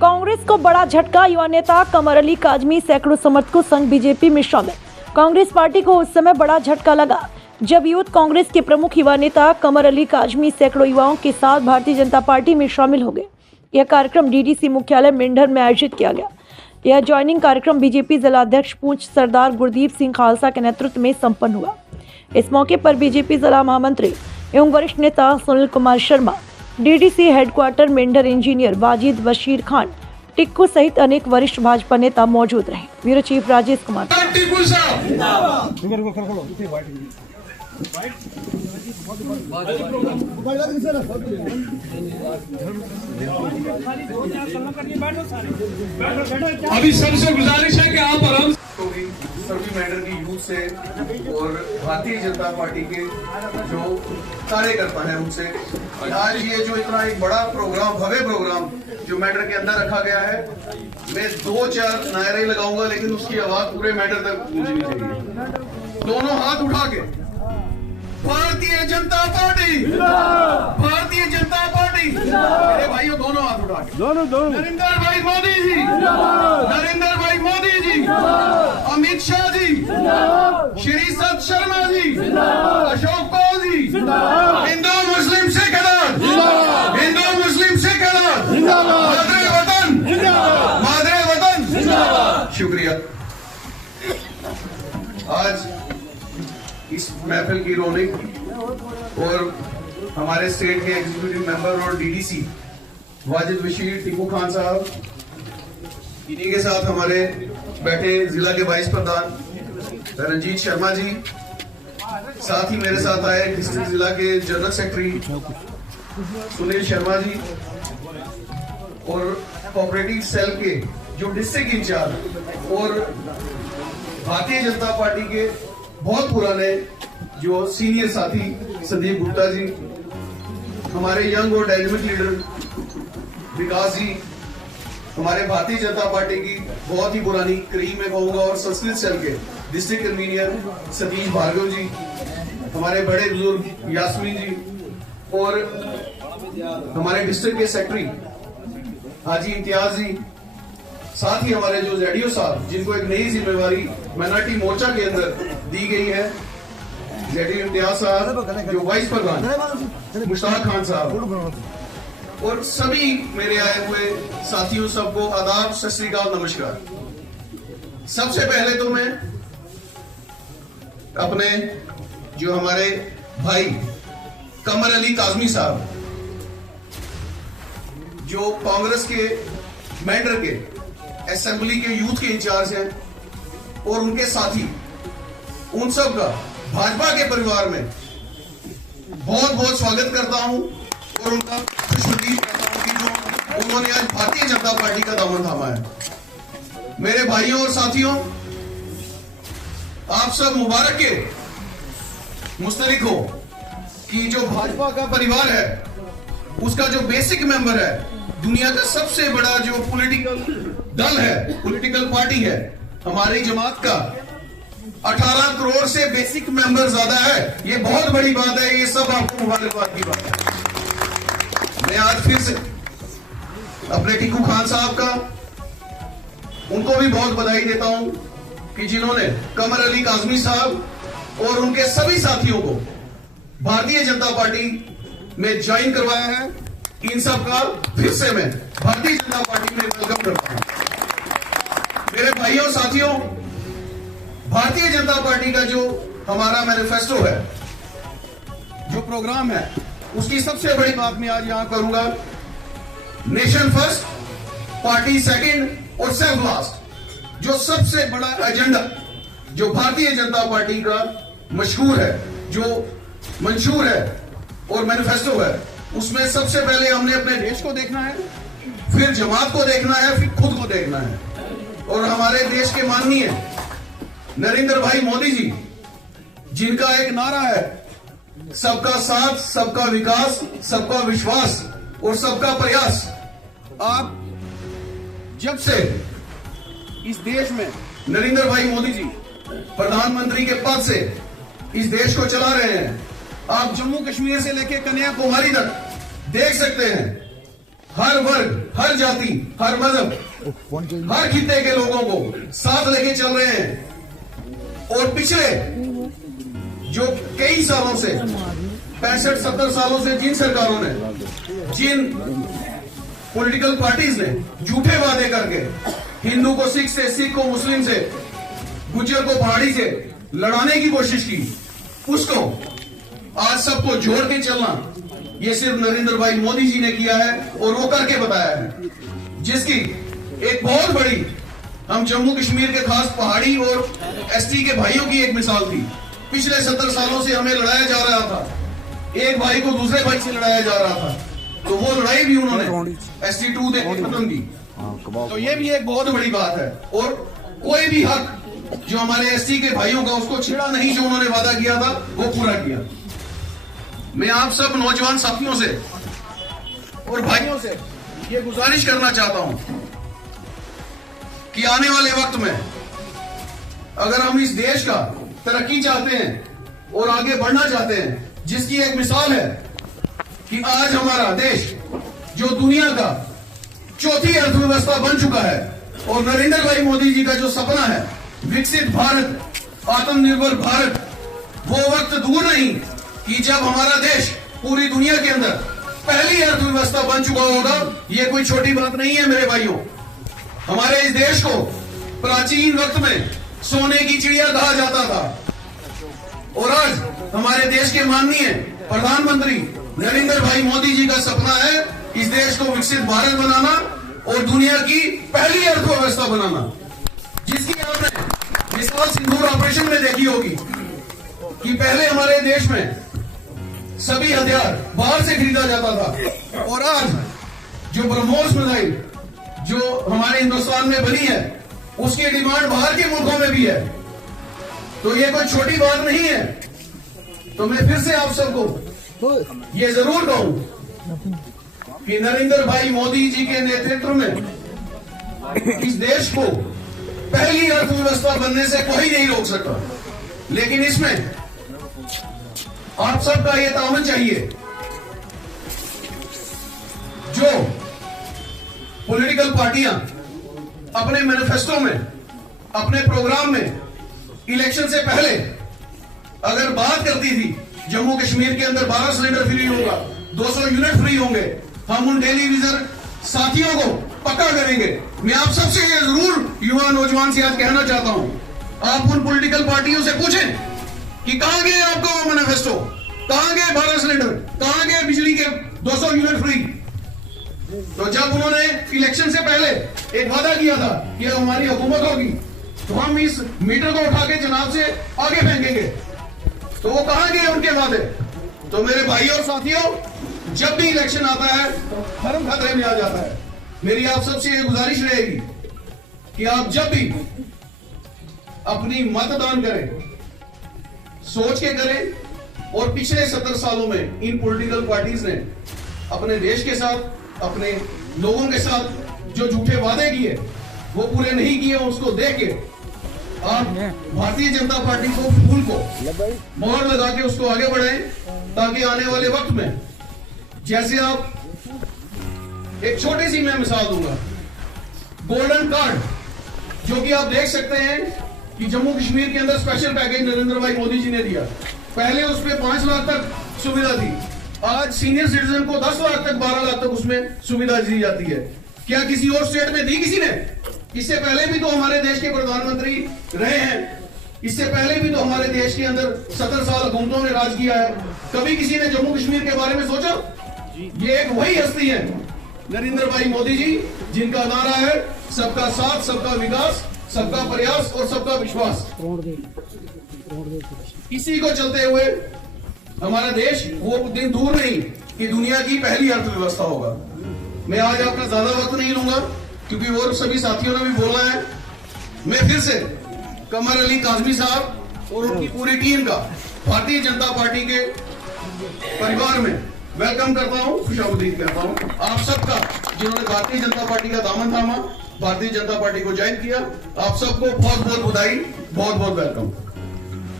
कांग्रेस को बड़ा झटका, युवा नेता कमर अली काजमी सैकड़ों समर्थकों संग बीजेपी में शामिल। कांग्रेस पार्टी को उस समय बड़ा झटका लगा जब यूथ कांग्रेस के प्रमुख युवा नेता कमर अली काजमी सैकड़ों युवाओं के साथ भारतीय जनता पार्टी में शामिल हो गए। यह कार्यक्रम डीडीसी मुख्यालय मेंढर में आयोजित किया गया। यह ज्वाइनिंग कार्यक्रम बीजेपी जिलाध्यक्ष पूंछ सरदार गुरदीप सिंह खालसा के नेतृत्व में संपन्न हुआ। इस मौके पर बीजेपी जिला महामंत्री एवं वरिष्ठ नेता Sunil Kumar Sharma, DDC headquarter Mendhar engineer Wajid Bashir Khan, Tikku सहित अनेक वरिष्ठ भाजपा नेता मौजूद रहे। Bureau chief Rajesh Kumar. अभी सबसे गुजारिश है कि आप आराम सभी मेंढर की यूथ से और भारतीय जनता पार्टी के जो कार्यकर्ता हैं उनसे आज ये जो इतना एक बड़ा प्रोग्राम, भव्य प्रोग्राम जो मेंढर के अंदर रखा गया है, मैं 2-4 नारे लगाऊंगा लेकिन उसकी आवाज पूरे मेंढर तक गूंजनी चाहिए। दोनों हाथ उठा के भारतीय जनता पार्टी, भारतीय जनता पार्टी, मेरे भाइयों दोनों हाथ उठा के, दोनों नरेंद्र भाई मोदी जी, नरेंद्र भाई मोदी जी, अमित शाह जी, श्री सत शर्मा जी, अशोक कौल जी, हिंदू मुस्लिम सिख अदालत, हिंदू मुस्लिम सिख अदालत, मादरे वतन, मादरे वतन। शुक्रिया। आज इस महफिल की रौनक और हमारे स्टेट के एग्जीक्यूटिव मेंबर और डीडीसी वाजिद बशीर टिक्कू खान साहब, इन्हीं के साथ हमारे बैठे जिला के वाइस प्रधान रंजीत शर्मा जी, साथ ही मेरे साथ आए डिस्ट्रिक्ट जिला के जनरल सेक्रेटरी सुनील शर्मा जी और कोऑपरेटिव सेल के जो डिस्ट्रिक्ट इंचार्ज और भारतीय जनता पार्टी के बहुत पुराने जो सीनियर साथी संदीप गुप्ता जी, हमारे यंग और डायनेमिक लीडर विकास जी, हमारे भारतीय जनता पार्टी की बहुत ही पुरानी करीब में कहूंगा और संस्कृत सेल के डिस्ट्रिक्ट कन्वीनियर सतीश भार्गव जी, हमारे बड़े बुजुर्ग यास्मीन जी और हमारे डिस्ट्रिक्ट के सेक्रेटरी हाजी इम्तियाज जी, साथ ही हमारे जो जेडीओ साहब जिनको एक नई जिम्मेवारी माइनॉरिटी मोर्चा के अंदर दी गई है, जेडीओ इम्तियाज साहब, जो वाइस प्रधान मुश्ताक खान साहब और सभी मेरे आए हुए साथियों, सबको आदाब, सत श्री अकाल, नमस्कार। सबसे पहले तो मैं अपने जो हमारे भाई कमर अली काजमी साहब जो कांग्रेस के मेंढर के असेंबली के यूथ के इंचार्ज हैं और उनके साथी, उन सब का भाजपा के परिवार में बहुत बहुत स्वागत करता हूं और उनका खुशनुदी करता हूं कि जो उन्होंने आज भारतीय जनता पार्टी का दामन थामा है। मेरे भाइयों और साथियों, आप सब मुबारक के मुस्तलिक हो कि जो भाजपा का परिवार है उसका जो बेसिक मेंबर है, दुनिया का सबसे बड़ा जो पॉलिटिकल दल है, पॉलिटिकल पार्टी है, हमारी जमात का 18 करोड़ से बेसिक मेंबर ज्यादा है। ये बहुत बड़ी बात है, ये सब आपको मुबारकबाद की बात है। मैं आज फिर से अपने टिक्कू खान साहब का, उनको भी बहुत बधाई देता हूं कि जिन्होंने कमर अली काजमी साहब और उनके सभी साथियों को भारतीय जनता पार्टी में ज्वाइन करवाया है। इन सब का फिर से मैं भारतीय जनता पार्टी में वेलकम करता हूं। मेरे भाइयों साथियों, भारतीय जनता पार्टी का जो हमारा मैनिफेस्टो है, जो प्रोग्राम है, उसकी सबसे बड़ी बात मैं आज यहां करूंगा, नेशन फर्स्ट, पार्टी सेकंड और सेल्फ लास्ट। जो सबसे बड़ा एजेंडा जो भारतीय जनता पार्टी का मशहूर है, जो मंशूर है और मैनिफेस्टो है, उसमें सबसे पहले हमने अपने देश को देखना है, फिर जमात को देखना है, फिर खुद को देखना है। और हमारे देश के माननीय नरेंद्र भाई मोदी जी, जिनका एक नारा है, सबका साथ, सबका विकास, सबका विश्वास और सबका प्रयास। आप जब से इस देश में नरेंद्र भाई मोदी जी प्रधानमंत्री के पद से इस देश को चला रहे हैं, आप जम्मू कश्मीर से लेकर कन्याकुमारी तक देख सकते हैं हर वर्ग, हर जाति, हर मजहब, हर खित्ते के लोगों को साथ लेके चल रहे हैं। और पिछले जो कई सालों से 65-70 सालों से जिन सरकारों ने, जिन पॉलिटिकल पार्टीज ने झूठे वादे करके हिंदू को सिख से, सिख को मुस्लिम से, गुज्जर को पहाड़ी से लड़ाने की कोशिश की, उसको आज सबको जोड़ के चलना ये सिर्फ नरेंद्र भाई मोदी जी ने किया है और वो करके बताया है, जिसकी एक बहुत बड़ी हम जम्मू कश्मीर के खास पहाड़ी और एसटी के भाइयों की एक मिसाल थी। पिछले 70 सालों से हमें लड़ाया जा रहा था, एक भाई को दूसरे भाई से लड़ाया जा रहा था, तो वो लड़ाई भी उन्होंने ST2 ने खत्म की। तो ये भी एक बहुत बड़ी बात है। और कोई भी हक जो हमारे एसटी के भाइयों का, उसको छेड़ा नहीं, जो उन्होंने वादा किया था वो पूरा किया। मैं आप सब नौजवान साथियों से और भाइयों से ये गुजारिश करना चाहता हूं कि आने वाले वक्त में अगर हम इस देश का तरक्की चाहते हैं और आगे बढ़ना चाहते हैं, जिसकी एक मिसाल है कि आज हमारा देश जो दुनिया का चौथी अर्थव्यवस्था बन चुका है, और नरेंद्र भाई मोदी जी का जो सपना है विकसित भारत, आत्मनिर्भर भारत, वो वक्त दूर नहीं कि जब हमारा देश पूरी दुनिया के अंदर पहली अर्थव्यवस्था बन चुका होगा। ये कोई छोटी बात नहीं है मेरे भाइयों। हमारे इस देश को प्राचीन वक्त में सोने की चिड़िया कहा जाता था, और आज हमारे देश के माननीय प्रधानमंत्री नरेंद्र भाई मोदी जी का सपना है इस देश को विकसित भारत बनाना और दुनिया की पहली अर्थव्यवस्था बनाना, जिसकी आपने मिसाल सिंदूर ऑपरेशन में देखी होगी कि पहले हमारे देश में सभी हथियार बाहर से खरीदा जाता था, और आज जो ब्रह्मोस मिसाइल जो हमारे हिंदुस्तान में बनी है, उसकी डिमांड बाहर के मुल्कों में भी है। तो ये कोई छोटी बात नहीं है। तो मैं फिर से आप सबको ये जरूर कहूं कि नरेंद्र भाई मोदी जी के नेतृत्व में इस देश को पहली अर्थव्यवस्था बनने से कोई नहीं रोक सकता, लेकिन इसमें आप सबका ये तामन चाहिए। जो पॉलिटिकल पार्टियां अपने मैनिफेस्टो में, अपने प्रोग्राम में इलेक्शन से पहले अगर बात करती थी जम्मू कश्मीर के अंदर 12 सिलेंडर फ्री होगा, 200 यूनिट फ्री होंगे, हम उन डेली वीजर साथियों को पक्का करेंगे। मैं आप सबसे ये जरूर युवा नौजवान से आज कहना चाहता हूं, आप उन पॉलिटिकल पार्टियों से पूछें कि कहां गए आपका वो मैनिफेस्टो, कहां गए 12 सिलेंडर, कहां गए बिजली के 200 यूनिट फ्री। तो जब उन्होंने इलेक्शन से पहले एक वादा किया था कि हमारी हुकूमत होगी तो हम इस मीटर को उठा के जनाब से आगे फेंकेंगे, तो वो कहां गए उनके वादे। तो मेरे भाइयों और साथियों, जब भी इलेक्शन आता है धर्म खतरे में आ जाता है। मेरी आप सबसे ये गुजारिश रहेगी कि आप जब भी अपनी मतदान करें, सोच के करें। और पिछले 70 सालों में इन पॉलिटिकल पार्टीज ने अपने देश के साथ, अपने लोगों के साथ जो झूठे वादे किए वो पूरे नहीं किए। उसको देख के आप भारतीय जनता पार्टी को, फूल को मोहर लगा के उसको आगे बढ़ाएं, ताकि आने वाले वक्त में, जैसे आप, एक छोटी सी मैं मिसाल दूंगा, गोल्डन कार्ड जो कि आप देख सकते हैं कि जम्मू कश्मीर के अंदर स्पेशल पैकेज नरेंद्र भाई मोदी जी ने दिया। पहले उसमें 5 लाख तक सुविधा थी, आज सीनियर सिटीजन को 10 लाख तक, 12 लाख तक उसमें सुविधा दी जाती है। क्या किसी और स्टेट में दी किसी ने? इससे पहले भी तो हमारे देश के प्रधानमंत्री रहे हैं, इससे पहले भी तो हमारे देश के अंदर 70 साल हुकूमतों ने राज किया है। कभी किसी ने जम्मू कश्मीर के बारे में सोचा? ये एक वही हस्ती है नरेंद्र भाई मोदी जी, जिनका नारा है सबका साथ, सबका विकास, सबका प्रयास और सबका विश्वास। इसी को चलते हुए हमारा देश वो दिन दूर नहीं कि दुनिया की पहली अर्थव्यवस्था होगा। मैं आज आपका ज्यादा वक्त नहीं लूंगा क्योंकि और सभी साथियों ने भी बोला है। मैं फिर से कमर अली काजमी साहब और उनकी पूरी टीम का भारतीय जनता पार्टी के परिवार में वेलकम करता हूं, खुशामदीद करता हूं। आप सबका जिन्होंने भारतीय जनता पार्टी का दामन थामा, भारतीय जनता पार्टी को ज्वाइन किया, आप सबको बहुत बहुत बधाई, बहुत बहुत वेलकम।